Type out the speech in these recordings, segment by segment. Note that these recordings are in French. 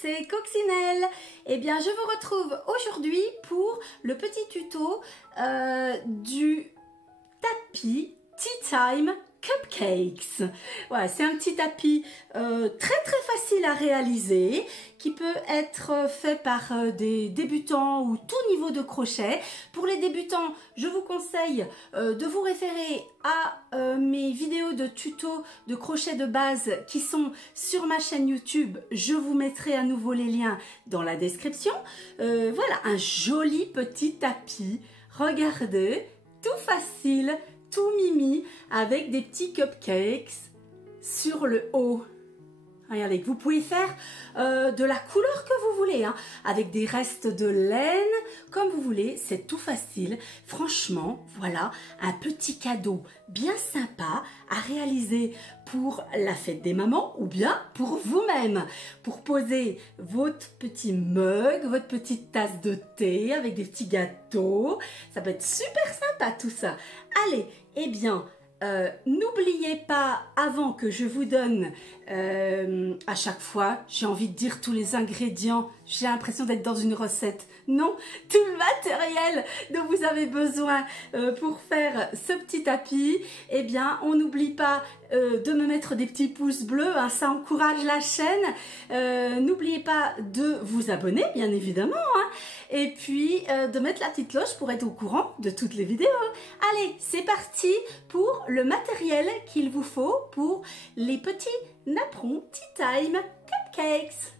c'est Coccinelle. Eh bien, je vous retrouve aujourd'hui pour le petit tuto du tapis Tea Time Cupcakes. Voilà, c'est un petit tapis très facile à réaliser qui peut être fait par des débutants ou tout niveau de crochet. Pour les débutants, je vous conseille de vous référer à mes vidéos de tuto de crochet de base qui sont sur ma chaîne YouTube. Je vous mettrai à nouveau les liens dans la description. Voilà, un joli petit tapis. Regardez, tout facile, tout mimi, avec des petits cupcakes sur le haut. Regardez, vous pouvez faire de la couleur que vous voulez, hein, avec des restes de laine, comme vous voulez, c'est tout facile. Franchement, voilà, un petit cadeau bien sympa à réaliser pour la fête des mamans ou bien pour vous-même, pour poser votre petit mug, votre petite tasse de thé avec des petits gâteaux. Ça peut être super sympa tout ça. Allez, eh bien, n'oubliez pas, avant que je vous donne à chaque fois, j'ai envie de dire tous les ingrédients, j'ai l'impression d'être dans une recette. Non, tout le matériel dont vous avez besoin pour faire ce petit tapis, eh bien, on n'oublie pas de me mettre des petits pouces bleus, hein, ça encourage la chaîne. N'oubliez pas de vous abonner, bien évidemment, hein, et puis de mettre la petite cloche pour être au courant de toutes les vidéos. Allez, c'est parti pour le matériel qu'il vous faut pour les petits napperons Tea Time Cupcakes.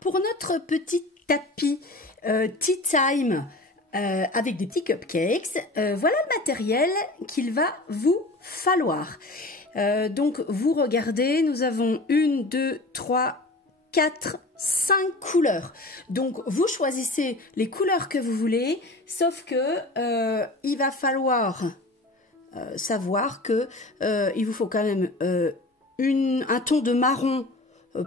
Pour notre petit tapis Tea Time avec des petits cupcakes, voilà le matériel qu'il va vous falloir. Donc vous regardez, nous avons 1, 2, 3, 4, 5 couleurs. Donc vous choisissez les couleurs que vous voulez, sauf que il va falloir savoir que il vous faut quand même un ton de marron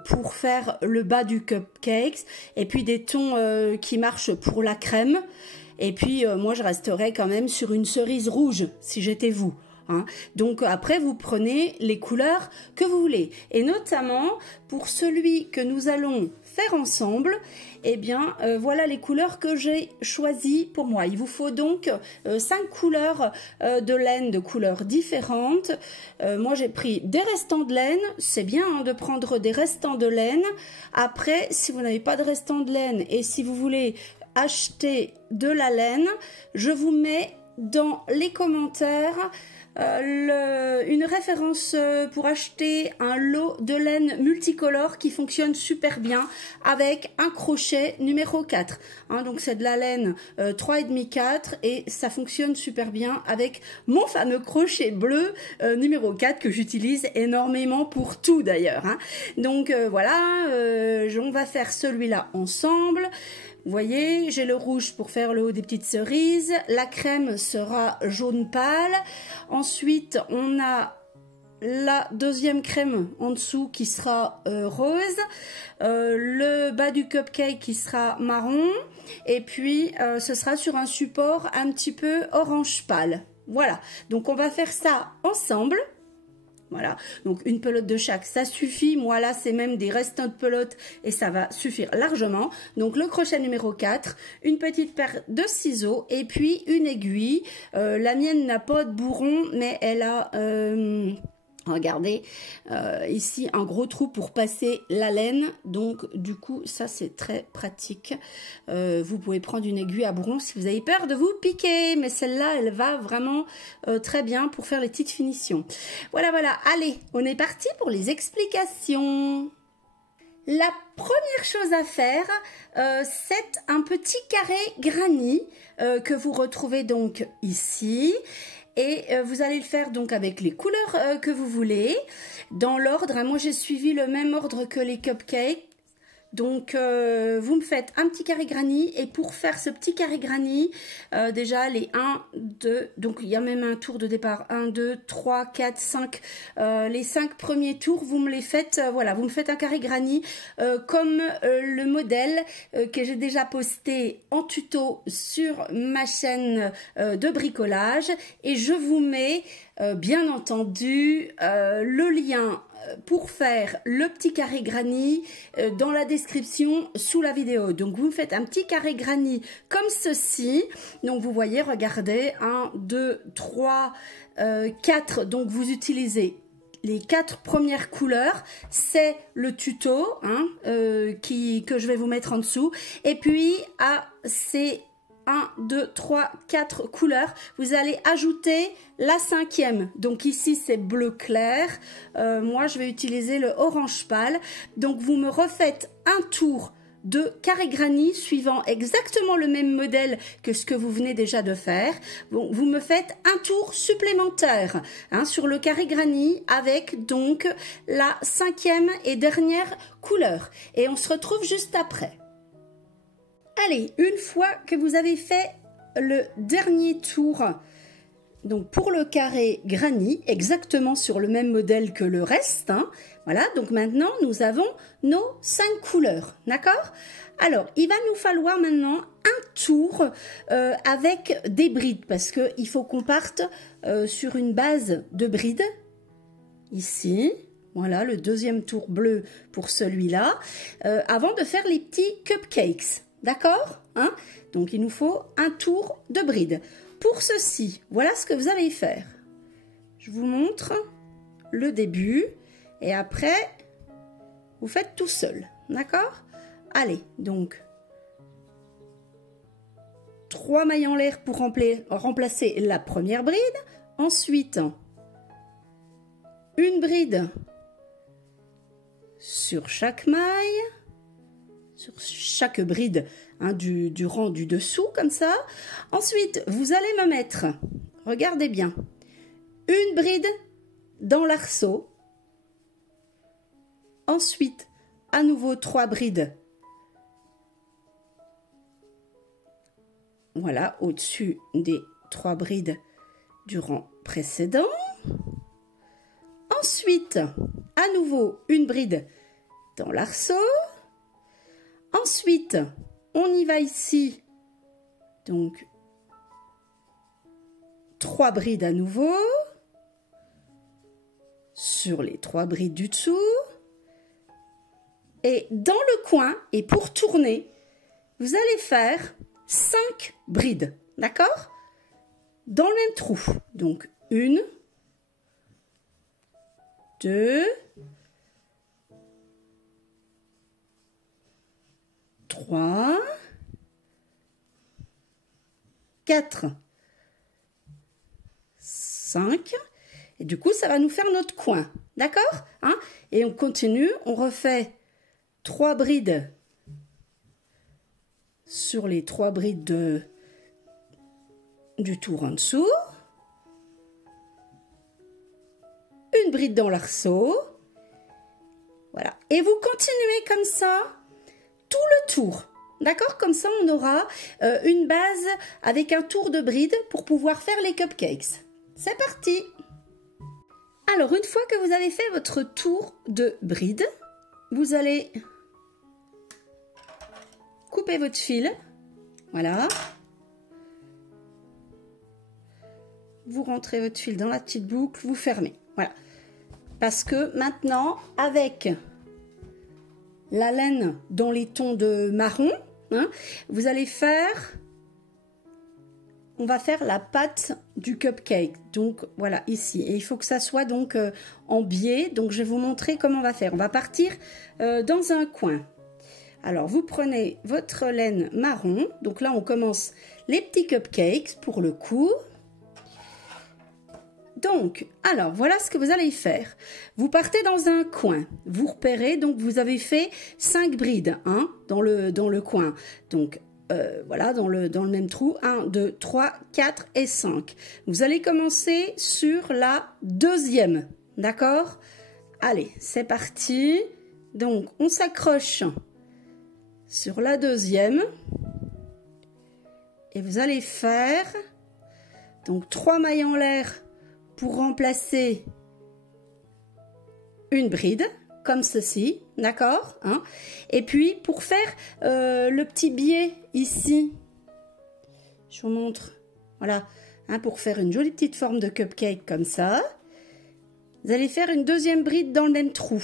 pour faire le bas du cupcake, et puis des tons qui marchent pour la crème, et puis moi je resterai quand même sur une cerise rouge si j'étais vous. Hein. Donc après vous prenez les couleurs que vous voulez, et notamment pour celui que nous allons faire ensemble, eh bien voilà les couleurs que j'ai choisies pour moi. Il vous faut donc 5 couleurs de laine de couleurs différentes. Moi j'ai pris des restants de laine, c'est bien hein, de prendre des restants de laine. Après, si vous n'avez pas de restants de laine et si vous voulez acheter de la laine, je vous mets dans les commentaires une référence pour acheter un lot de laine multicolore qui fonctionne super bien avec un crochet numéro 4. Hein, donc c'est de la laine 3,5-4 et ça fonctionne super bien avec mon fameux crochet bleu numéro 4 que j'utilise énormément pour tout d'ailleurs. Hein. Donc voilà, on va faire celui-là ensemble. Vous voyez, j'ai le rouge pour faire le haut des petites cerises. La crème sera jaune pâle. Ensuite, on a la deuxième crème en dessous qui sera rose. Le bas du cupcake qui sera marron. Et puis, ce sera sur un support un petit peu orange pâle. Voilà, donc on va faire ça ensemble. Voilà, donc une pelote de chaque, ça suffit. Moi là, c'est même des restants de pelote et ça va suffire largement. Donc le crochet numéro 4, une petite paire de ciseaux et puis une aiguille. La mienne n'a pas de bourron, mais elle a... regardez, ici un gros trou pour passer la laine, donc du coup ça c'est très pratique. Vous pouvez prendre une aiguille à bourron si vous avez peur de vous piquer, mais celle-là elle va vraiment très bien pour faire les petites finitions. Voilà, allez, on est parti pour les explications. La première chose à faire, c'est un petit carré granit que vous retrouvez donc ici. Et vous allez le faire donc avec les couleurs que vous voulez, dans l'ordre. Hein, moi j'ai suivi le même ordre que les cupcakes. Donc vous me faites un petit carré granit, et pour faire ce petit carré granit, déjà les 1, 2, donc il y a même un tour de départ, 1, 2, 3, 4, 5, les 5 premiers tours, vous me les faites, voilà, vous me faites un carré granit comme le modèle que j'ai déjà posté en tuto sur ma chaîne de bricolage, et je vous mets bien entendu, le lien pour faire le petit carré granny dans la description sous la vidéo. Donc vous faites un petit carré granny comme ceci. Donc vous voyez, regardez, 1, 2, 3, 4. Donc vous utilisez les 4 premières couleurs, c'est le tuto hein, que je vais vous mettre en dessous. Et puis à ces 1, 2, 3, 4 couleurs, vous allez ajouter la 5e. Donc ici c'est bleu clair, moi je vais utiliser le orange pâle. Donc vous me refaites un tour de carré granny suivant exactement le même modèle que ce que vous venez déjà de faire. Bon, vous me faites un tour supplémentaire hein, sur le carré granny avec donc la 5e et dernière couleur. Et on se retrouve juste après. Allez, une fois que vous avez fait le dernier tour, donc pour le carré granny, exactement sur le même modèle que le reste, hein, voilà, donc maintenant nous avons nos 5 couleurs, d'accord? Alors, il va nous falloir maintenant un tour avec des brides, parce qu'il faut qu'on parte sur une base de brides, ici. Voilà, le deuxième tour bleu pour celui-là, avant de faire les petits cupcakes. D'accord hein? Donc, il nous faut un tour de bride. Pour ceci, voilà ce que vous allez faire. Je vous montre le début et après, vous faites tout seul. D'accord? Allez, donc, 3 mailles en l'air pour remplacer la première bride. Ensuite, une bride sur chaque maille. Sur chaque bride hein, du rang du dessous, comme ça. Ensuite, vous allez me mettre, regardez bien, une bride dans l'arceau. Ensuite, à nouveau 3 brides. Voilà, au-dessus des 3 brides du rang précédent. Ensuite, à nouveau, une bride dans l'arceau. Ensuite, on y va ici, donc 3 brides à nouveau, sur les 3 brides du dessous, et dans le coin, et pour tourner, vous allez faire 5 brides, d'accord? Dans le même trou, donc 1, 2, 3, 4, 5, et du coup ça va nous faire notre coin, d'accord hein? Et on continue, on refait 3 brides sur les 3 brides du tour en dessous, une bride dans l'arceau, voilà, et vous continuez comme ça tout le tour, d'accord? Comme ça, on aura une base avec un tour de bride pour pouvoir faire les cupcakes. C'est parti! Alors, une fois que vous avez fait votre tour de bride, vous allez couper votre fil. Voilà. Vous rentrez votre fil dans la petite boucle, vous fermez. Voilà. Parce que maintenant, avec la laine dans les tons de marron, hein, vous allez faire, on va faire la pâte du cupcake. Donc voilà, ici. Et il faut que ça soit donc en biais. Donc je vais vous montrer comment on va faire. On va partir dans un coin. Alors vous prenez votre laine marron. Donc là on commence les petits cupcakes pour le coup. Donc, alors, voilà ce que vous allez faire. Vous partez dans un coin. Vous repérez, donc vous avez fait 5 brides hein, dans le coin. Donc, voilà, dans le même trou. 1, 2, 3, 4 et 5. Vous allez commencer sur la deuxième. D'accord? Allez, c'est parti. Donc, on s'accroche sur la deuxième. Et vous allez faire donc 3 mailles en l'air pour remplacer une bride, comme ceci, d'accord hein? Et puis, pour faire le petit biais ici, je vous montre, voilà, hein, pour faire une jolie petite forme de cupcake comme ça. Vous allez faire une deuxième bride dans le même trou.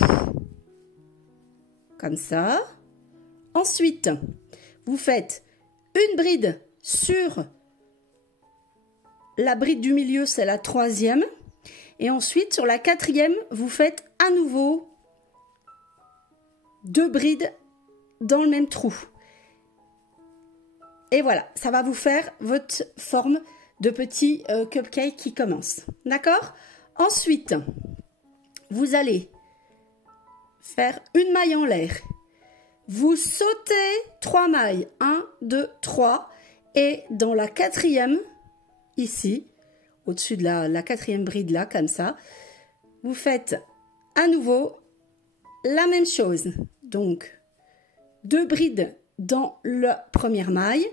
Comme ça. Ensuite, vous faites une bride sur la bride du milieu, c'est la troisième. Et ensuite, sur la quatrième, vous faites à nouveau 2 brides dans le même trou. Et voilà, ça va vous faire votre forme de petit cupcake qui commence. D'accord? Ensuite, vous allez faire une maille en l'air. Vous sautez 3 mailles. 1, 2, 3. Et dans la quatrième, ici, au-dessus de la quatrième bride là, comme ça, vous faites à nouveau la même chose. Donc, 2 brides dans la première maille,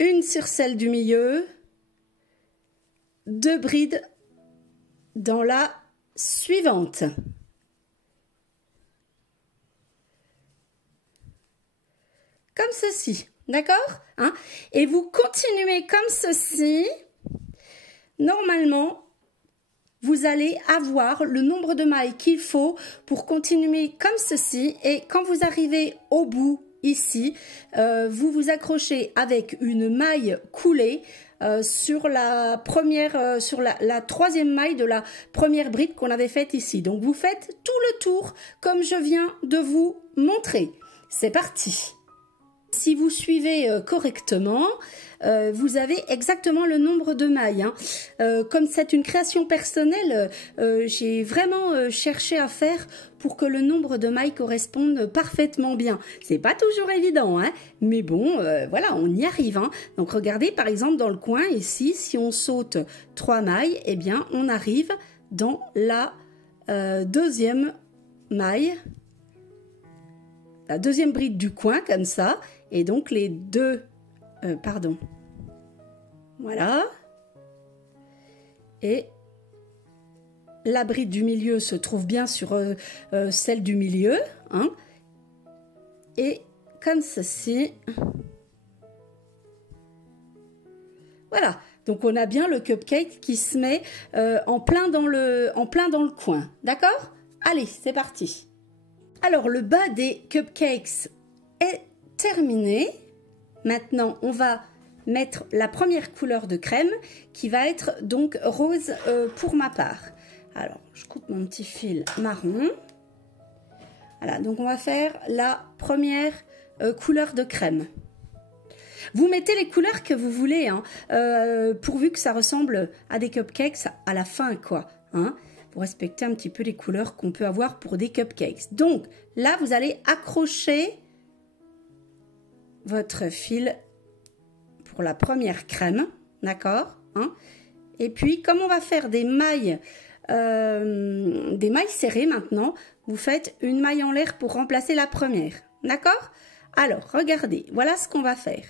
une sur celle du milieu, 2 brides dans la suivante. Comme ceci, d'accord, hein? Et vous continuez comme ceci. Normalement, vous allez avoir le nombre de mailles qu'il faut pour continuer comme ceci. Et quand vous arrivez au bout, ici, vous vous accrochez avec une maille coulée sur la première, sur la troisième maille de la première bride qu'on avait faite ici. Donc, vous faites tout le tour comme je viens de vous montrer. C'est parti! Si vous suivez correctement, vous avez exactement le nombre de mailles. Hein. Comme c'est une création personnelle, j'ai vraiment cherché à faire pour que le nombre de mailles corresponde parfaitement bien. C'est pas toujours évident, hein, mais bon, voilà, on y arrive. Hein. Donc regardez, par exemple, dans le coin ici, si on saute 3 mailles, eh bien, on arrive dans la deuxième maille, la deuxième bride du coin, comme ça. Et donc les deux, voilà. Et la bride du milieu se trouve bien sur celle du milieu, hein. Et comme ceci. Voilà. Donc on a bien le cupcake qui se met en plein dans le coin. D'accord? Allez, c'est parti. Alors le bas des cupcakes est terminé. Maintenant, on va mettre la première couleur de crème qui va être donc rose pour ma part. Alors, je coupe mon petit fil marron. Voilà, donc on va faire la première couleur de crème. Vous mettez les couleurs que vous voulez, hein, pourvu que ça ressemble à des cupcakes à la fin, quoi. Hein, pour respecter un petit peu les couleurs qu'on peut avoir pour des cupcakes. Donc, là, vous allez accrocher votre fil pour la première crème, d'accord, hein. Et puis, comme on va faire des mailles serrées maintenant, vous faites une maille en l'air pour remplacer la première, d'accord? Alors, regardez, voilà ce qu'on va faire.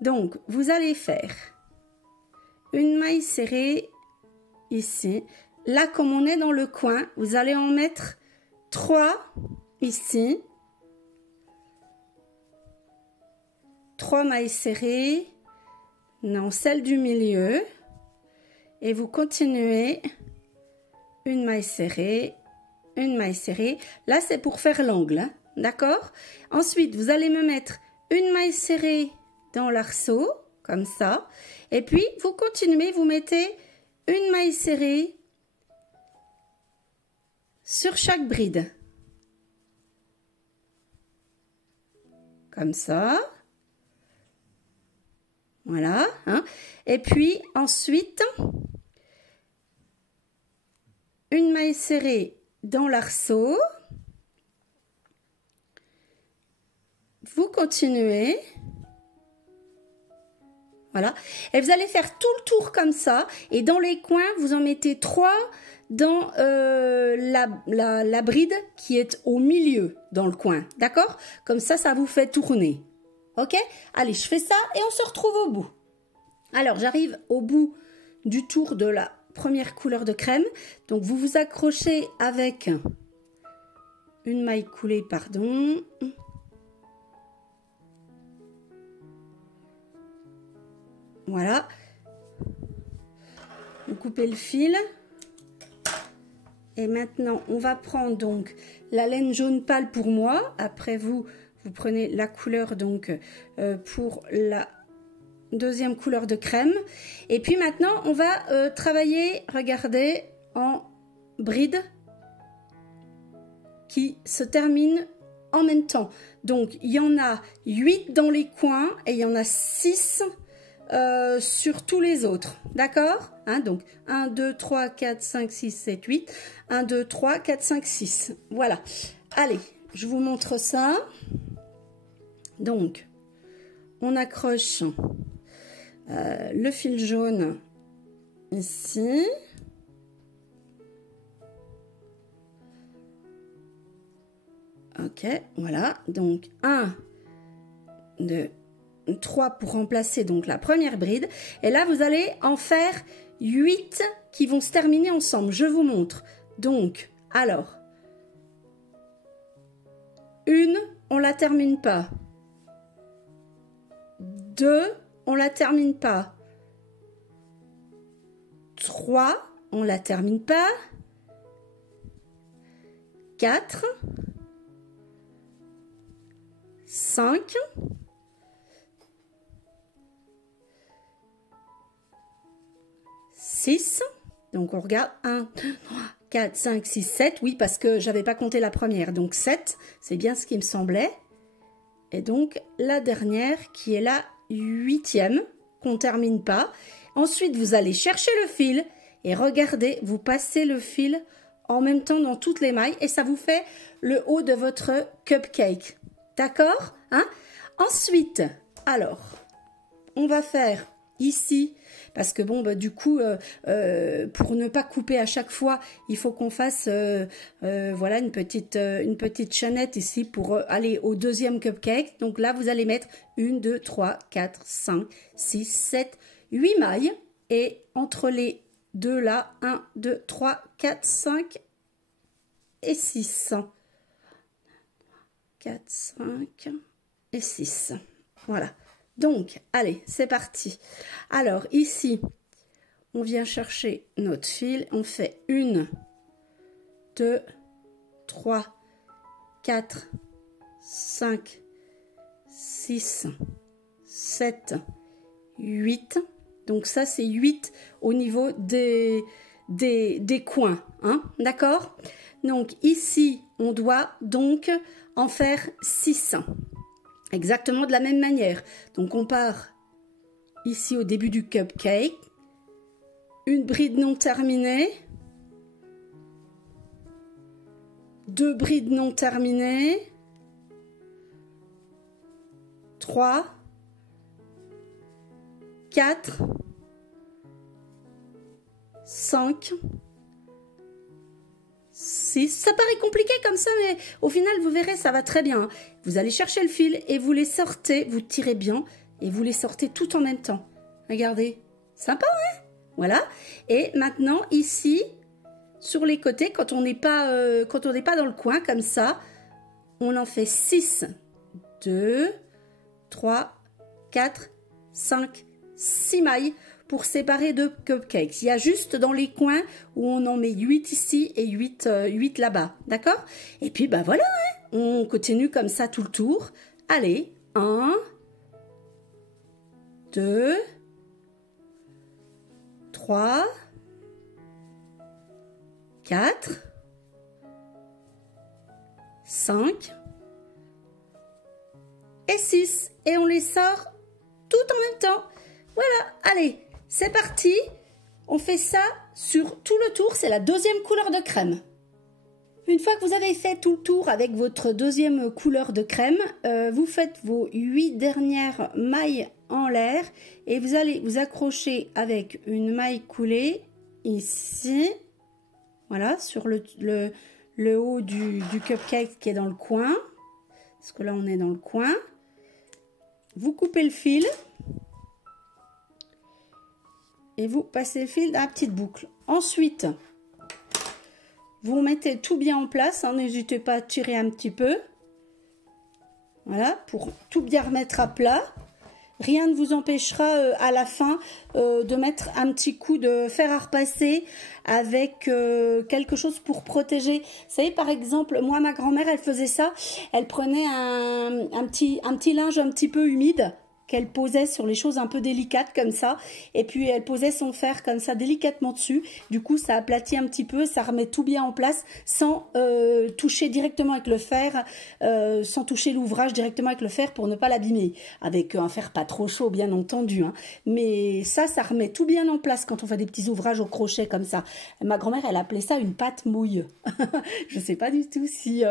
Donc, vous allez faire une maille serrée ici. Là, comme on est dans le coin, vous allez en mettre 3 ici. 3 mailles serrées dans celle du milieu et vous continuez une maille serrée, une maille serrée. Là, c'est pour faire l'angle, hein, d'accord? Ensuite, vous allez me mettre une maille serrée dans l'arceau, comme ça. Et puis, vous continuez, vous mettez une maille serrée sur chaque bride. Comme ça. Voilà, hein. Et puis ensuite, une maille serrée dans l'arceau. Vous continuez. Voilà. Et vous allez faire tout le tour comme ça. Et dans les coins, vous en mettez 3 dans la bride qui est au milieu, dans le coin. D'accord? Comme ça, ça vous fait tourner. Ok? Allez, je fais ça et on se retrouve au bout. Alors, j'arrive au bout du tour de la première couleur de crème. Donc, vous vous accrochez avec une maille coulée, pardon. Voilà. Vous coupez le fil. Et maintenant, on va prendre donc la laine jaune pâle pour moi. Après vous prenez la couleur donc pour la deuxième couleur de crème. Et puis maintenant, on va travailler, regardez, en bride qui se termine en même temps. Donc, il y en a 8 dans les coins et il y en a 6 sur tous les autres. D'accord, hein, donc, 1, 2, 3, 4, 5, 6, 7, 8. 1, 2, 3, 4, 5, 6. Voilà. Allez, je vous montre ça. Donc, on accroche le fil jaune ici. Ok, voilà. Donc, 1, 2, 3 pour remplacer donc la première bride. Et là, vous allez en faire 8 qui vont se terminer ensemble. Je vous montre. Donc, alors, une, on la termine pas. 2, on la termine pas. 3, on la termine pas. 4, 5, 6, donc on regarde 1, 2, 3, 4, 5, 6, 7, oui parce que j'avais pas compté la première, donc 7, c'est bien ce qui me semblait. Et donc la dernière qui est la 8e, qu'on termine pas. Ensuite vous allez chercher le fil et regardez, vous passez le fil en même temps dans toutes les mailles et ça vous fait le haut de votre cupcake. D'accord, hein? Ensuite, alors, on va faire ici, parce que bon, bah, du coup, pour ne pas couper à chaque fois, il faut qu'on fasse, voilà, une petite chaînette ici pour aller au deuxième cupcake. Donc là, vous allez mettre 1, 2, 3, 4, 5, 6, 7, 8 mailles. Et entre les deux là, 1, 2, 3, 4, 5 et 6. 4, 5 et 6. Voilà. Donc, allez, c'est parti. Alors, ici, on vient chercher notre fil. On fait 1, 2, 3, 4, 5, 6, 7, 8. Donc, ça, c'est 8 au niveau des coins. Hein, d'accord? Donc, ici, on doit donc en faire 6. Exactement de la même manière. Donc, on part ici au début du cupcake. Une bride non terminée. 2 brides non terminées. 3. 4. 5. 6. Ça paraît compliqué comme ça, mais au final, vous verrez, ça va très bien. Vous allez chercher le fil et vous les sortez, vous tirez bien et vous les sortez tout en même temps. Regardez, sympa, hein? Voilà. Et maintenant, ici, sur les côtés, quand on n'est pas dans le coin, comme ça, on en fait 6, 2, 3, 4, 5, 6 mailles pour séparer deux cupcakes. Il y a juste dans les coins où on en met 8 ici et 8 là-bas. D'accord? Et puis, ben voilà, hein, on continue comme ça tout le tour. Allez, 1, 2, 3, 4, 5 et 6. Et on les sort tout en même temps. Voilà, allez, c'est parti. On fait ça sur tout le tour. C'est la deuxième couleur de crème. Une fois que vous avez fait tout le tour avec votre deuxième couleur de crème, vous faites vos 8 dernières mailles en l'air et vous allez vous accrocher avec une maille coulée ici. Voilà, sur le haut du cupcake qui est dans le coin. Parce que là, on est dans le coin. Vous coupez le fil. Et vous passez le fil dans la petite boucle. Ensuite, vous mettez tout bien en place. Hein, n'hésitez pas à tirer un petit peu. Voilà, pour tout bien remettre à plat. rien ne vous empêchera à la fin de mettre un petit coup de fer à repasser avec quelque chose pour protéger. Vous savez, par exemple, moi, ma grand-mère, elle faisait ça. Elle prenait un petit linge un petit peu humide qu'elle posait sur les choses un peu délicates comme ça, et puis elle posait son fer comme ça délicatement dessus. Du coup, ça aplatit un petit peu, ça remet tout bien en place sans toucher directement avec le fer, sans toucher l'ouvrage directement avec le fer pour ne pas l'abîmer, avec un fer pas trop chaud bien entendu, hein. Mais ça remet tout bien en place quand on fait des petits ouvrages au crochet comme ça. Ma grand-mère, elle appelait ça une pâte mouille. Je sais pas du tout si...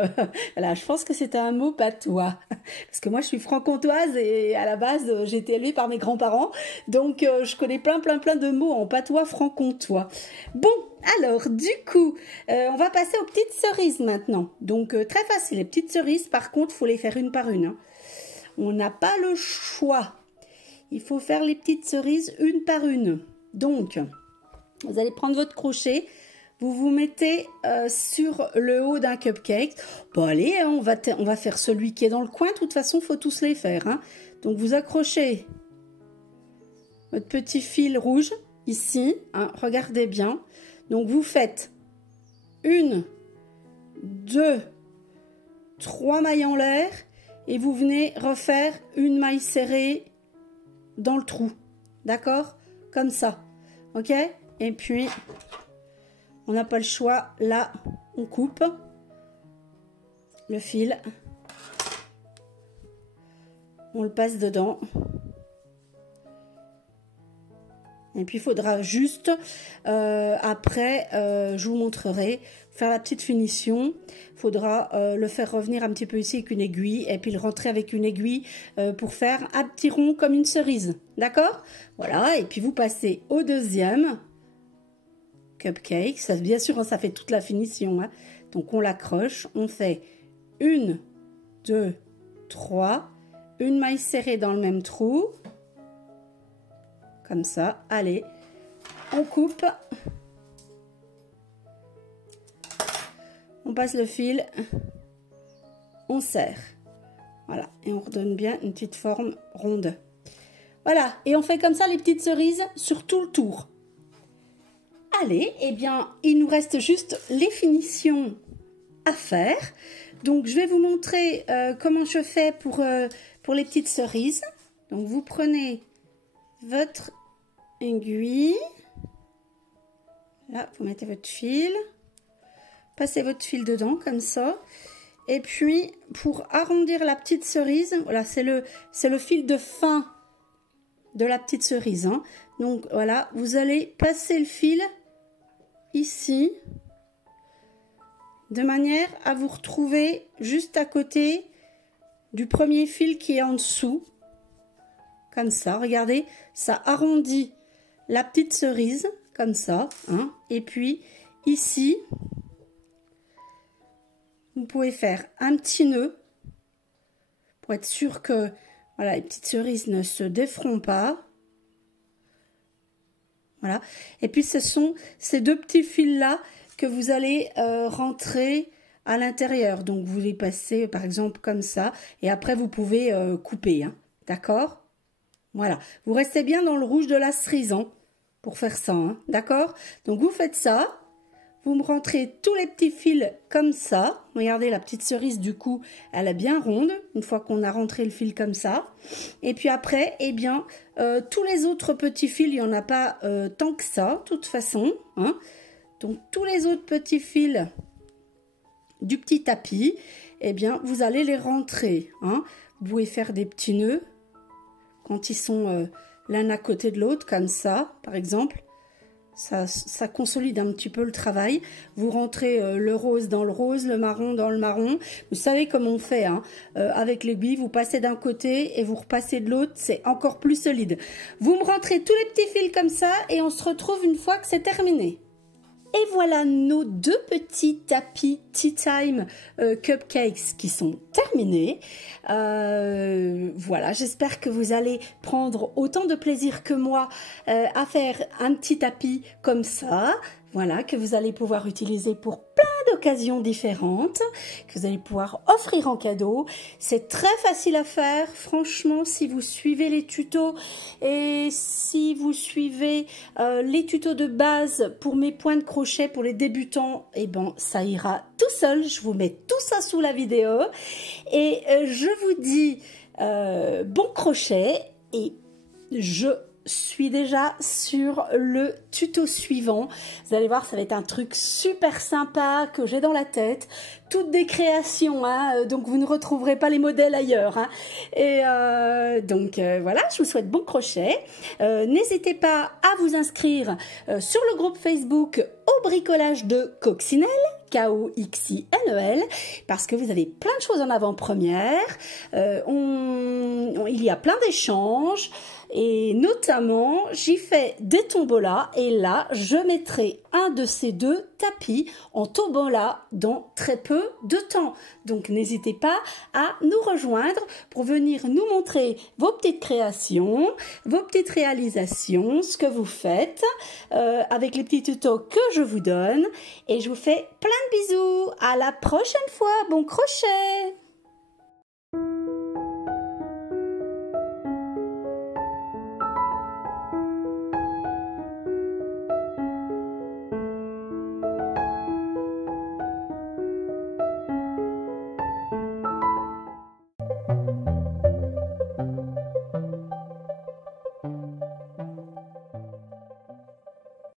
voilà, je pense que c'était un mot patois, parce que moi je suis franc-comtoise et à la base j'ai été élevée par mes grands-parents, donc je connais plein de mots en patois franc-comtois. Bon, alors du coup, on va passer aux petites cerises maintenant. Donc très facile, les petites cerises, par contre, il faut les faire une par une, hein. On n'a pas le choix. Il faut faire les petites cerises une par une. Donc, vous allez prendre votre crochet, vous vous mettez sur le haut d'un cupcake. Bon allez, hein, on va faire celui qui est dans le coin. De toute façon, il faut tous les faire, hein. Donc vous accrochez votre petit fil rouge ici, hein, regardez bien. Donc vous faites 1, 2, 3 mailles en l'air et vous venez refaire une maille serrée dans le trou. D'accord? Comme ça. Ok? Et puis, on n'a pas le choix. Là, on coupe le fil. On le passe dedans. Et puis, il faudra juste, après, je vous montrerai, faire la petite finition. Il faudra le faire revenir un petit peu ici avec une aiguille. Et puis, le rentrer avec une aiguille pour faire un petit rond comme une cerise. D'accord? Voilà. Et puis, vous passez au deuxième cupcake. Ça, bien sûr, ça fait toute la finition, hein. Donc, on l'accroche. On fait 1, 2, 3. Une maille serrée dans le même trou. Comme ça. Allez, on coupe. On passe le fil. On serre. Voilà. Et on redonne bien une petite forme ronde. Voilà. Et on fait comme ça les petites cerises sur tout le tour. Allez, eh bien, il nous reste juste les finitions à faire. Donc, je vais vous montrer comment je fais pour les petites cerises. Donc, vous prenez votre aiguille. Là, vous mettez votre fil. Passez votre fil dedans, comme ça. Et puis, pour arrondir la petite cerise, voilà, c'est le fil de fin de la petite cerise, hein. Donc, voilà, vous allez passer le fil ici, de manière à vous retrouver juste à côté du premier fil qui est en dessous. Comme ça, regardez, ça arrondit la petite cerise, comme ça, hein. Et puis, ici, vous pouvez faire un petit nœud pour être sûr que voilà, les petites cerises ne se déferont pas. Voilà. Et puis, ce sont ces deux petits fils-là que vous allez rentrer à l'intérieur. Donc, vous les passez, par exemple, comme ça. Et après, vous pouvez couper, hein. D'accord? Voilà. Vous restez bien dans le rouge de la cerise, hein, pour faire ça, hein. D'accord? Donc, vous faites ça. Vous me rentrez tous les petits fils comme ça. Regardez, la petite cerise, du coup, elle est bien ronde, une fois qu'on a rentré le fil comme ça. Et puis après, eh bien, tous les autres petits fils, il n'y en a pas tant que ça, de toute façon, hein. Donc, tous les autres petits fils du petit tapis, eh bien, vous allez les rentrer, hein. Vous pouvez faire des petits nœuds quand ils sont l'un à côté de l'autre, comme ça, par exemple. Ça consolide un petit peu le travail. Vous rentrez le rose dans le rose, le marron dans le marron. Vous savez comment on fait, hein. Avec l'aiguille, vous passez d'un côté et vous repassez de l'autre. C'est encore plus solide. Vous me rentrez tous les petits fils comme ça et on se retrouve une fois que c'est terminé. Et voilà nos deux petits tapis Tea Time Cupcakes qui sont terminés. Voilà, j'espère que vous allez prendre autant de plaisir que moi à faire un petit tapis comme ça. Voilà, que vous allez pouvoir utiliser pour plein d'occasions différentes que vous allez pouvoir offrir en cadeau. C'est très facile à faire, franchement, si vous suivez les tutos et si vous suivez les tutos de base pour mes points de crochet pour les débutants, et ben ça ira tout seul. Je vous mets tout ça sous la vidéo et je vous dis bon crochet et je suis déjà sur le tuto suivant. Vous allez voir, ça va être un truc super sympa que j'ai dans la tête. Toutes des créations, hein, donc vous ne retrouverez pas les modèles ailleurs. Hein. Et donc voilà, je vous souhaite bon crochet. N'hésitez pas à vous inscrire sur le groupe Facebook au bricolage de Coccinelle. K-O-X-I-N-E-L, parce que vous avez plein de choses en avant-première. Il y a plein d'échanges. Et notamment, j'y fais des tombolas et là, je mettrai un de ces deux tapis en tombola dans très peu de temps. Donc, n'hésitez pas à nous rejoindre pour venir nous montrer vos petites créations, vos petites réalisations, ce que vous faites avec les petits tutos que je vous donne. Et je vous fais plein de bisous. À la prochaine fois. Bon crochet!